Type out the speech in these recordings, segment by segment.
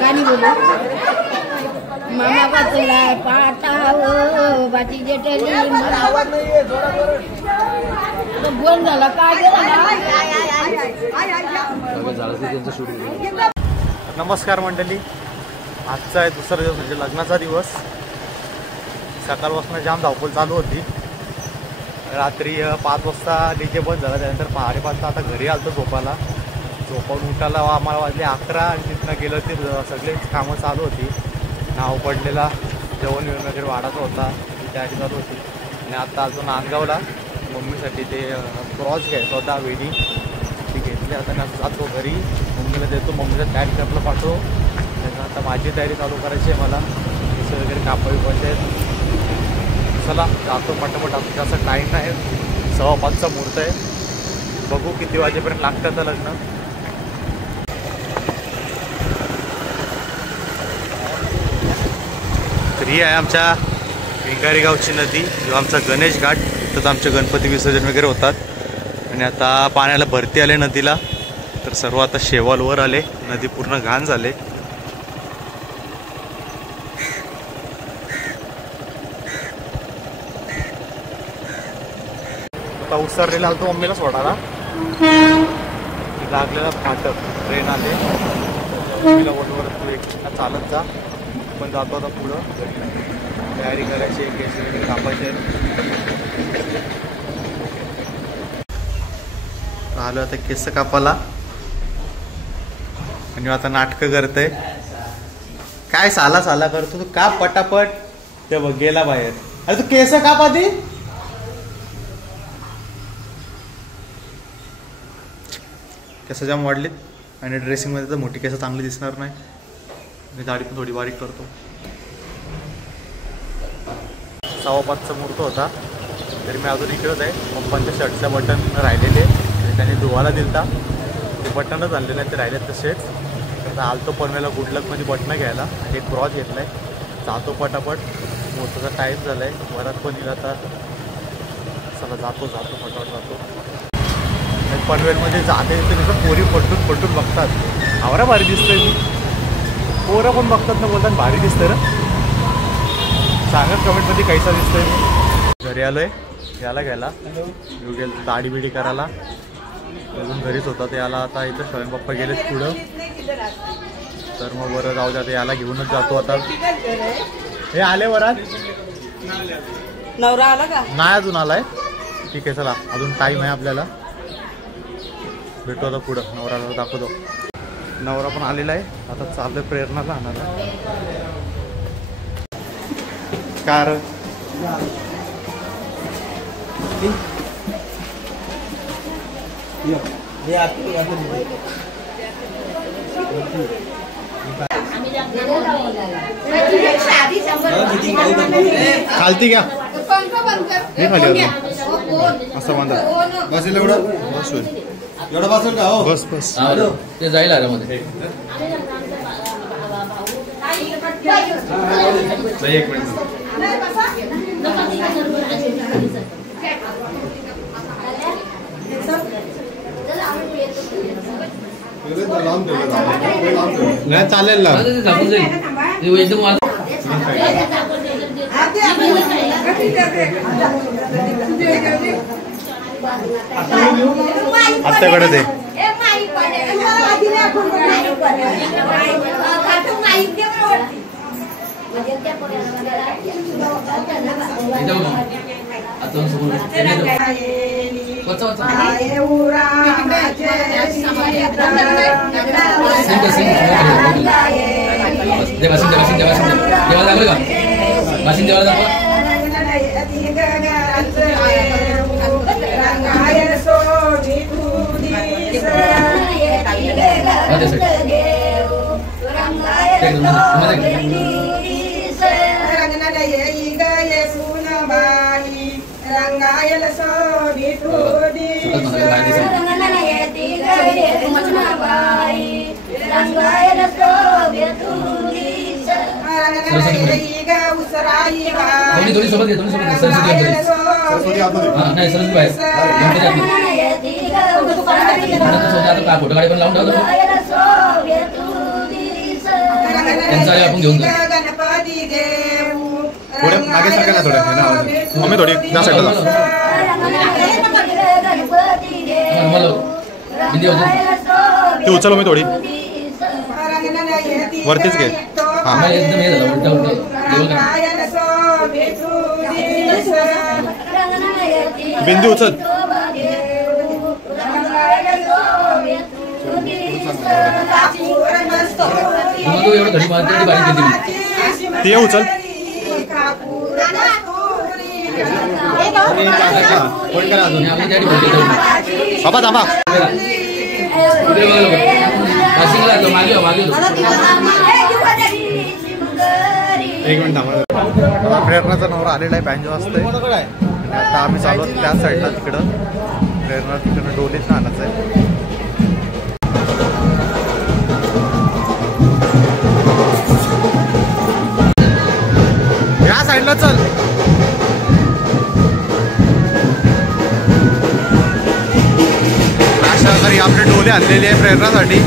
गाणी बोलू मामा बसला पाटाव बाची जेटली बोल झाला काय नमस्कार मंडळी, आजचा आहे दुसरा दिवस म्हणजे लग्नाचा दिवस। सकाळपासून जाम धावपळ चालू होती। रात्री 5 वाजता डीजे बंद झाला, त्यानंतर 5:30 आता घरी आलतो झोपायला। झोपावून उठायला आम्हाला वाजले 11 आणि तिथनं गेलं ते सगळेच कामं चालू होती। नाव पडलेला जेवण वगैरे वाढायचा होता, ती तयारी चालू होती। आणि आता आलतो नांदगावला मम्मीसाठी ते क्रॉस घ्यायचा होता, वेडी ती घेतली। आता मी जातो घरी, मम्मीला देतो, मम्मीला तयारी करायला पाठव। त्याच्यानंतर आता माझी तयारी चालू करायची आहे, मला मिसळ वगैरे कापावी पाहिजे। चला जातो पटापट, आमचा असा टाईम आहे 5:15चा मुहूर्त आहे। बघू किती वाजेपर्यंत लागतं लग्न। तर ही आहे आमच्या भिंगारी गावची नदी किंवा आमचा गणेश घाट। इथंच आमचे गणपती विसर्जन वगैरे होतात। आणि आता पाण्याला भरती आले नदीला, तर सर्व आता शेवालवर आले, नदी पूर्ण घाण झाले। आता उसरलेला आलतो मम्मीला सोडायला, लागलेला फाटक ट्रेन आले, मम्मीला बोलवर तू एकटा चालत जा, पण जातो आता पुढं तयारी करायची, केस वगैरे कापायचे। आलो आता केस कापायला आणि आता नाटकं करते। काय साला साला करतो तू, का पटापट ते बघ गेला बाहेर। अरे तू केस काप आधी, केस जाम वाढलीत आणि ड्रेसिंगमध्ये तर मोठी केस चांगली दिसणार नाही। मी दाढी पण थोडी बारीक करतो। 5:15चा मुहूर्त होता, तरी मी अजून इकडेच आहे। पप्पांच्या शर्टचा बटन राहिलेले त्याने धुवायला दिलता, ते बटनच आणले नाही, ते राहिले तसेच। तर आलतो पनवेलला गुडलकमध्ये बटणं घ्यायला, एक क्रॉस घेतला आहे, जातो पटापट, मोठा टाईम झाला आहे, वरात पण येईल आता। चला जातो पटापट जातो। पनवेलमध्ये जाते तिथं पोरी पलटून बघतात, आवरा भारी दिसतंय मी, पोरं पण बघतात ना, बोलतात भारी दिसतंय ना, सांगत कमेंटमध्ये कैसा दिसतंय। घरी आलोय याला घ्यायला, येऊ गेलो दाढी बिडी करायला, अजून घरीच होता ते याला। आता इथं शोयन पप्पा गेलेत पुढं, तर मग बरं जाऊ द्या, याला घेऊनच जातो आता। हे आले वरात, नवरा आला का नाही अजून आलाय, ठीक आहे चला अजून टाईम आहे आपल्याला, भेटू आता पुढं। नवराला दाखवतो, नवरा पण आलेला आहे। आता चाललोय प्रेरणाला आणायला। कार खालती घ्या, हे खाली असं बांधा, बस एवढं बस एवढं बसेल का? हो बस बस, ते जाईल आरामध्ये। एक मिनिट, नाही चालेल ना, एकदम आत्याकडे दे। रंगायल दोन्ही सोबत घे, दोन्ही सोबत घे. सरस्वती नाही सरस्वती बाहेर आता फोटो गाडी पण लावून ठेवतो त्यांचा आपण घेऊन जाऊ. थोडे मागे सरका ना थोडं मम्मी थोडी त्या साईडला जा. ती उचल मी थोडी वरतीच घे. हां एकदम हे झालं उलटा उलटा बिंदी उचल. एवढं घडी मारते बारीक घेते ते उचल. बाबा थांबा. एक मिनिट थांबा. प्रेरणाचा नवरा आलेला आहे 5 वाजता. आता आम्ही चालू त्या साईडला तिकडं प्रेरणा तिकडं डोलीत आणायचं आहे. या साईडला चल. अशा तरी आपले डोले आणलेले आहे प्रेरणासाठी.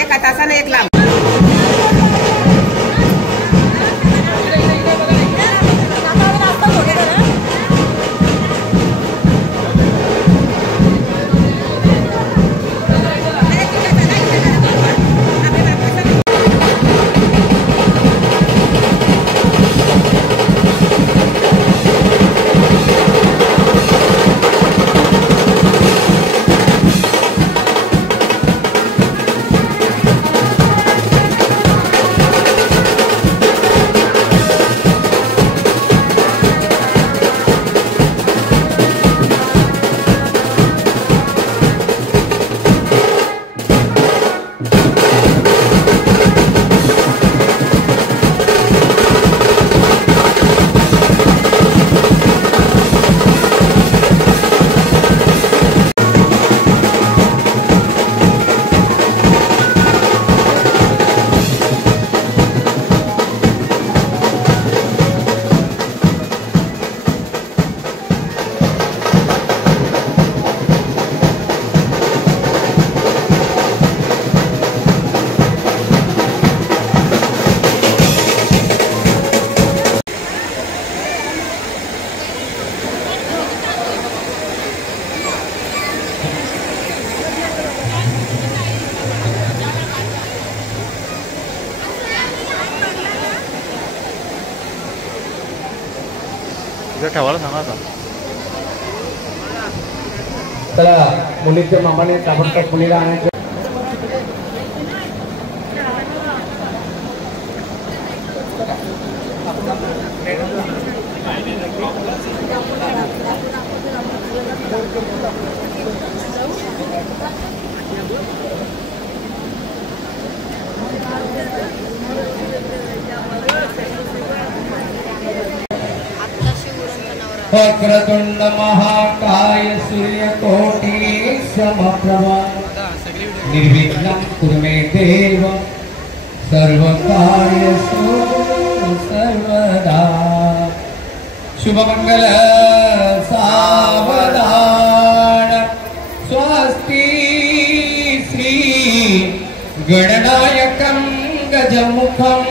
एका तासाने एक लांब. ठेवायला सांगा आता. चला मुलीच्या मामाने ताबडतोब मुलीला आणायचं. वक्रतुंड महाकाय सूर्यकोटि समप्रभा निर्विघ्नं कुरु मे देव सर्वकार्येषु सर्वदा. शुभमंगल सावधान स्वस्ति श्री गणनायकं गजमुखं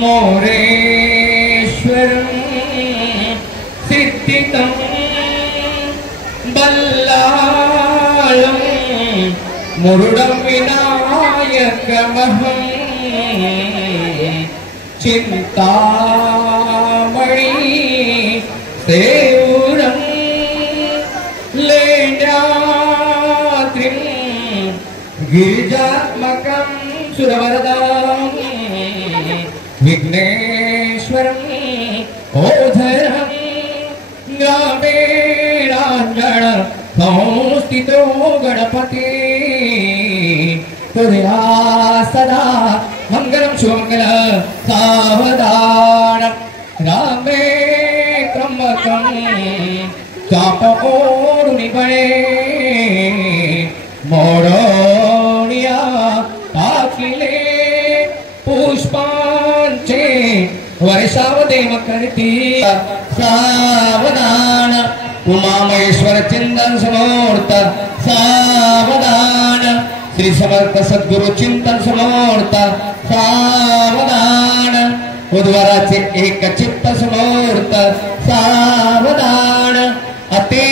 मोरेश्वरं सिद्धितं बल्लाळं मुरुडं विनायकमहं चिंतामणि सेवुरं लेण्याद्रिं गिरिजात्मकं सुरवरदां विघ्नेश्वरं ओधरं ग्रामेणाङ्गण संस्थितो गणपति तुझ्या सदा मंगलम शुभमंगल सावधान रामे त्रंबकं चापोरुनि बळे मोडोनिया टाकिले पुष्पांचे वर्षावदेव करती सावधान उमामहेश्वर चिंतन समूर्त सावधान श्री समर्थ सद्गुरु चिंतन समूर्त सावधान उद्वाराचे एक चित्त समूर्त सावधान अति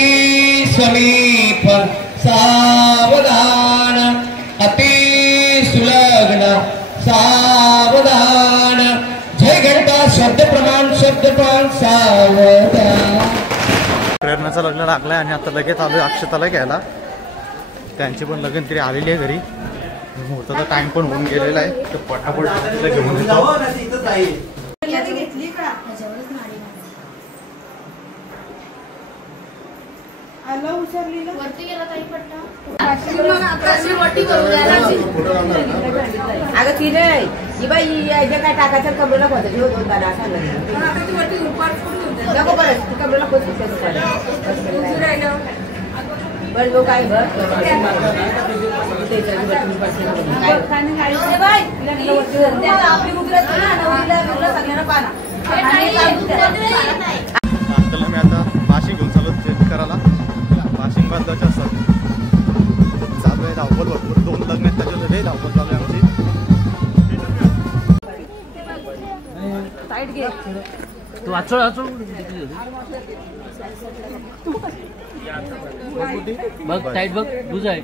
समीप सावधान अति सुलग्न सावधान जय गणपती शब्द प्रमाण सावधान प्रेरणाचं लग्न लागलंय आणि आता लगेच आलोय अक्षताला घ्यायला. त्यांची पण लग्न तरी आलेली आहे घरी. मुहूर्ताचा टाइम पण होऊन गेलेला आहे. तर पटापट तिला घेऊन येतो. अगं ती नाही ही बाई काय टाकायचं कमरेला खोदायची होतो दादा सांगितलं नको परत कमरेला खोदू बरं जो काय बरं सगळ्यांना पाना मी आता वाशिंग घेऊन चालू चेक करायला. वाशिंग बांधायचे असतात. चालू आहे धावपळ भरपूर. 2 लग्न आहेत त्याच्यामध्ये धावपळ चालू आहे आमची. तू आचळ बघ टाईट बघ लूज आहे.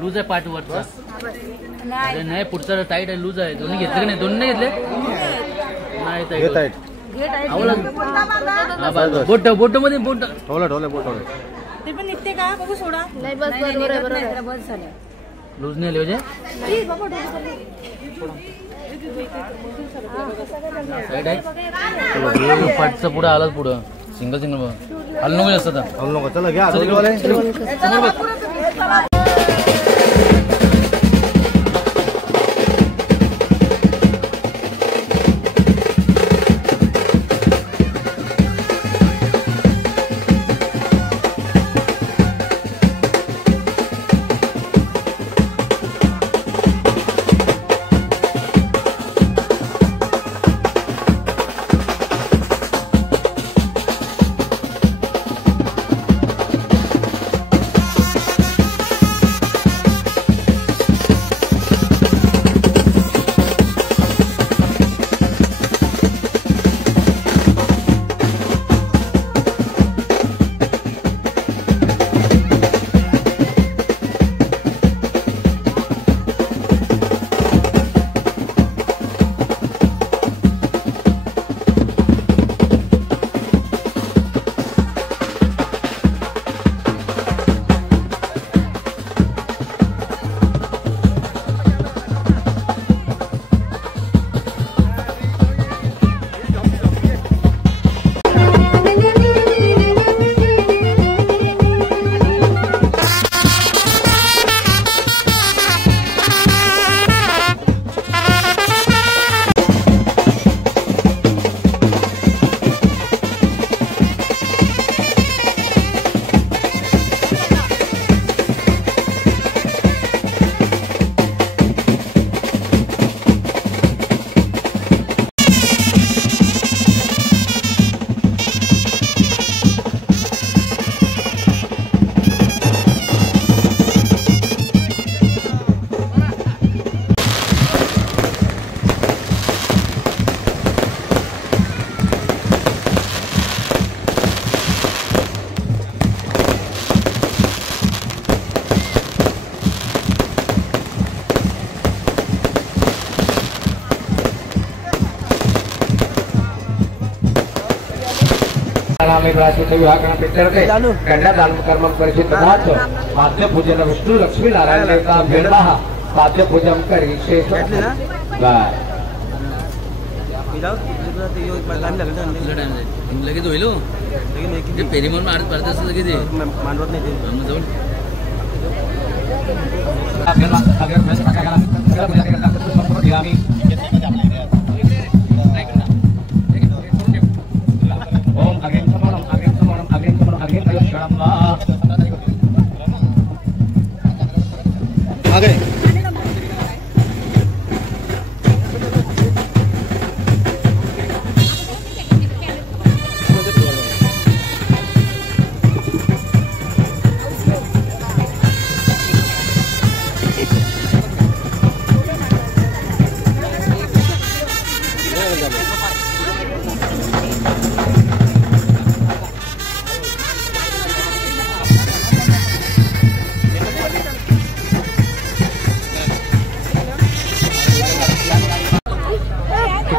लूज आहे पार्ट वरचा. नाही पुढचा टाईट आहे लूज आहे. दोन्ही घेतले की नाही? दोन्ही नाही घेतले नाही टाईट. बोट बोट मध्ये बोट ढोले बोट ते पण निघते का बघू सोडा. नाही बस बरोबर आहे बस झालं. लूज नाही म्हणजे साईड आहे पाठचा पुढे आलाच पुढं सिंगल आलं नको जास्त चला घ्या. ग्राहक विभागानं पितरते कर्म परिचित पाद्य पूजन विष्णु लक्ष्मी नारायण देवता भेदमहा पाद्य पूजन करी शेष लगेच होईल पेरी म्हणून मारत असं लगेच मांडवत नाही जाऊन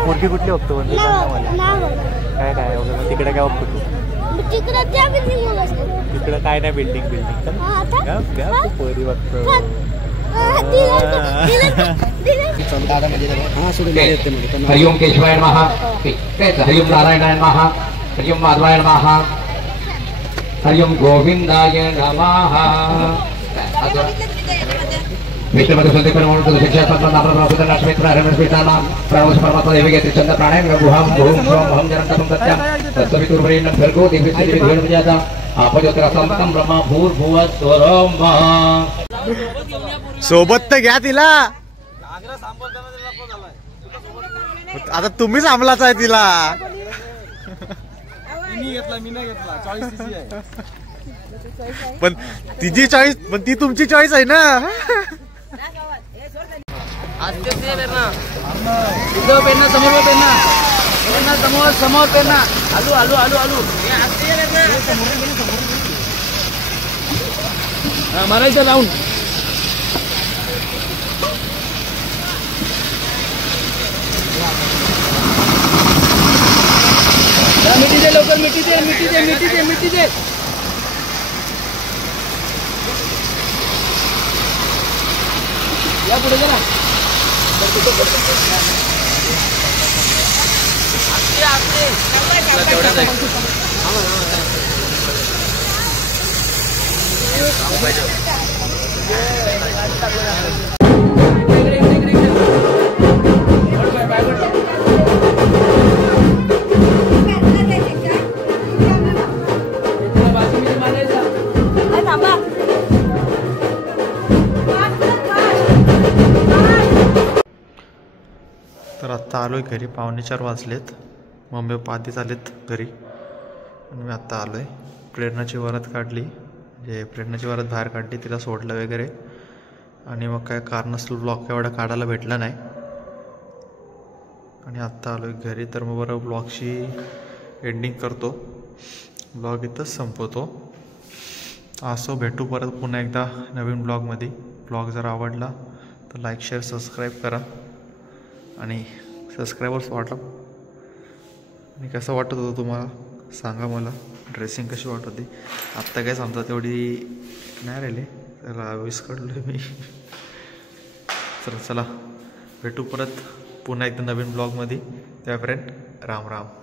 पोरगी कुठली बघतो म्हणजे काय काय वगैरे तिकडे काय बघतो तू तिकडे काय नाही बिल्डिंग पोरी बघतो हरिओम केशवाय नमः हरिओम नारायणाय नमः हरिओम माधवाय नमः हरिओम गोविंदाय नमः मित्र मधुसूदन परमाणु शिक्षा संपन्न नाम प्रभुता नाशमित्र हरमेश पिताना प्रभु परमात्मा देवी के चंद्र प्राणायाम गुहाम भूम सोम हम जरंतम सत्यम तत्सवितुर्वरेण्यं भर्गो देवस्य देवी जाता आपजोत्रा संतम ब्रह्मा भूर्भुवः स्वरम सोबत तर घ्या तिला आता तुम्हीच आमलाच आहे तिला पण तिची चॉईस पण ती तुमची चॉईस आहे ना समोर समोर पेरणा आलू आलू आलू आलू मारायचं लावून मिठी दे लवकर मिठी दे मिठी दे मिठी दे मिठी दे या पुढे जरा तर आत्ता आलोय घरी 4:45 वाजलेत मम्मी पप्पा आधीच आलेत घरी आणि मी आत्ता आलोय प्रेरणाची वरात काढली म्हणजे प्रेरणाची वरात बाहेर काढली तिला सोडलं वगैरे आणि मग काय कारणास्तव ब्लॉग एवढा काढायला भेटला नाही आणि आत्ता आलोय घरी तर मग बरं ब्लॉगची एंडिंग करतो ब्लॉग इथंच संपवतो असो भेटू परत पुन्हा एकदा नवीन ब्लॉगमध्ये ब्लॉग जर आवडला तर लाईक शेअर सबस्क्राईब करा आणि सबस्क्रायबर्स वाढला आणि कसं वाटत होतं तुम्हाला सांगा मला ड्रेसिंग कशी वाटत होती आत्ता काय समजा तेवढी नाही राहिली त्याला विस्कडलो मी तर चला भेटू परत पुन्हा एकदा नवीन ब्लॉगमध्ये त्या फ्रेंड राम राम